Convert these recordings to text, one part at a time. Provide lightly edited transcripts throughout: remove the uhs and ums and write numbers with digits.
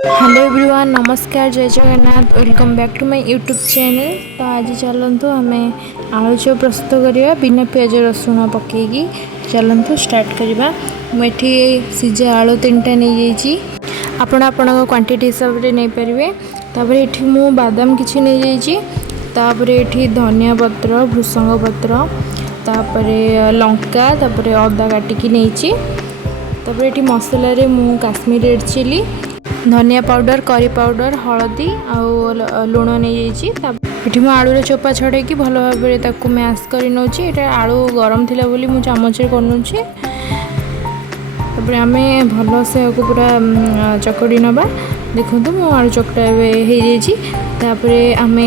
Hello everyone, नमस्कार, जय Jagannath, welcome back to my YouTube channel. तो आज चलतु आम आलू चप प्रस्तुत करवा बिना पियाज रसुण पकईकी। चलतु स्टार्ट करवा। मुझे सीझा आलू 3टा नहीं जाइए, आपण क्वांटिटी हिसाब से नहीं पारे। तापर ये मु बादाम किसी नहीं जाइए, तापर ये धनिया पत्र, भृसंग पत्र, तापर लंका, तापर अदा काटिकी नहीं। तापर ये मसला रे मु काश्मीर रेड चिली, धनिया पाउडर, करी पाउडर, हलदी आ लुण नहीं जाइए। मु आलू चोपा छड़े भल भाव मैश कर नौची। आलू गरम थिला बोली मु चामच कर आम भल से पूरा चकड़ी नवा। देखो मु आलू चकटा हो आम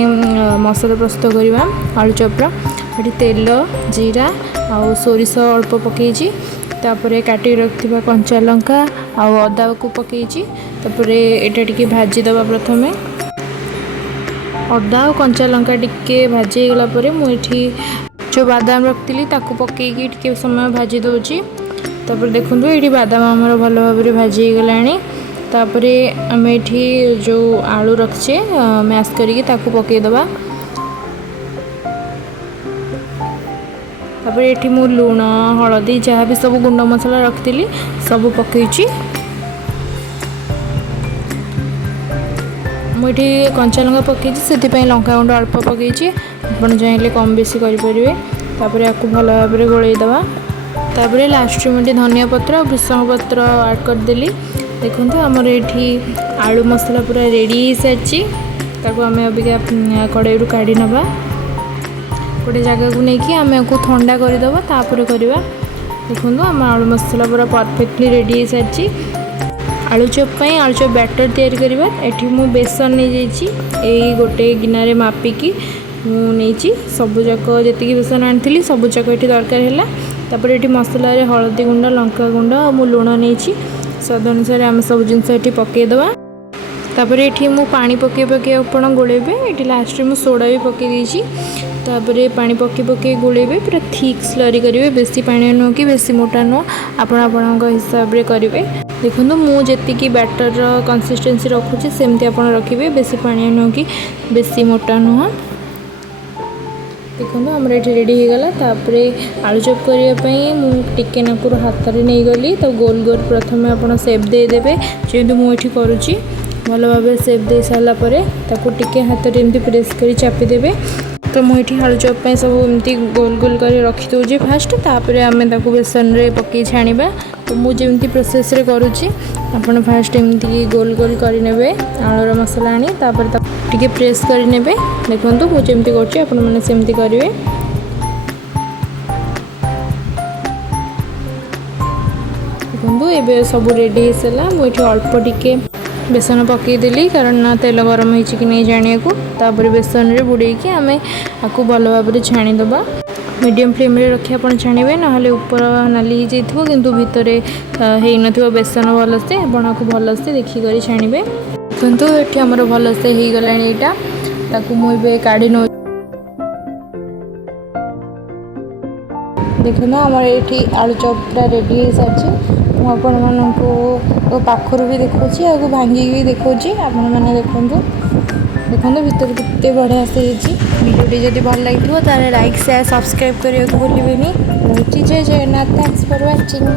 मसला प्रस्तुत करवा आलू चपरा। ये तेल, जीरा आ सोरिष अल्प पकईची, तापर काटी रखा कंचा लंका आ अदा को पकईची। तापर एटा टिके भाजीदबा। प्रथमे अदा और कंचा लंका टिके भाजी गला परे मुझे जो बादाम रखी ताकू पकईकी टिके समय भाजी दूची। तापर देखो ये बादाम आमर भल भाव भाजी गलानी। तापर आम ये जो आलू रखचे मैश करके ताकू पकईदबा। तापर ये मु लुण, हलदी, जहाँ भी सब गुंड मसला रखी सब पकईची। मुझे कंचा लंका पकई से लंका गुंड अल्प पकई। आप चाहिए कम बेसी करें। तापर या भल भाव गोलईदबा। तापर लास्ट मुझे धनिया पत्र और भृसंग पत्र ऐड करदेली। देखो आमर ये आलू मसला पूरा रेडी हो सारी। आम अबिका कड़ाई काढ़ी नवा गोटे जगह को लेकिन आम को ठंडा करदेव। तापर करवा। देखो आम आलू मसला पूरा परफेक्टली रेडी हो सारी। आलू चप आलू चप बैटर तैयारी करवा। एठी मु बेसन नहीं जाइए, गोटे गिनारे मापिकी मुझे सबूक जी बेसन आनी सबूक ये दरकार है। तापर ये मसला हलदी गुंड, लंका गुंड मु लुण नहीं स्वाद अनुसार आम सब जिनस ये पकईदबा। तापर ये मु पानी पकई पकई आप गोलेबे। ये लास्ट मु सोडा भी पकई देछि। तापर पानी पकई पकई गोलेबे, पूरा थिक स्लरी करेंगे। बेसी पानी नुह कि बेसी मोटा नुह, आपण हिसाब से करेंगे। देखो मुझे बैटर कंसिस्टेंसी रखुच्छी सेमती आप रखिए, बेसी पानी नुह कि बेसी मोटा नुह। देखो आमर ये रेडी हो गला। तापर आलू चप करने मुझे नाकुर हाथ में नहीं गली। तो गोल गोल प्रथम आप सेप देदेवे जेहेतु मुझे करुच्ची। भल भाव सेप दे सारापर टिके हाथ में एमती प्रेस कर चापिदेवे। तो मुझे आलू चप सब एमती गोल गोल कर रखी दूसरी फास्ट। तापर आम बेसन रे पकई छाणा। तो मुझे प्रोसेस रे करुच्ची। आपड़ फास्ट एमती गोल गोल करे आलूर मसला आनी तापर टिके प्रेस करने। देखो मुझे एमती करमती करेंगे। देखो ये सब रेडी हो सारा। मुझे अल्प टिके बेसन पकईदेली कारण तेल गरम हो कि नहीं जाना को। तापर बेसन रे बुड़ेकी आम आपको भल भाव छाणीदबा। मीडियम फ्लेम रे रखी आप छाणवे, ना ऊपर नाली हो किंतु भितर हो न बेसन भल से आपको भल से देखिक छाणवे। देखो ये आमर भल से हो गला। यहाँ मुझे काढ़ी नौ। देखो आमर ये आलू चपटा रेडी हो सारी। मुझे पाखर भी देखुची आ भांगी भी देखुची। आपने देखो देखो भितर केते बढ़िया से वीडियोटी जब भल लगी तार लाइक शेयर सब्सक्राइब करने को भूलें। जय जगन्नाथ, थैंक्स फॉर वाचिंग।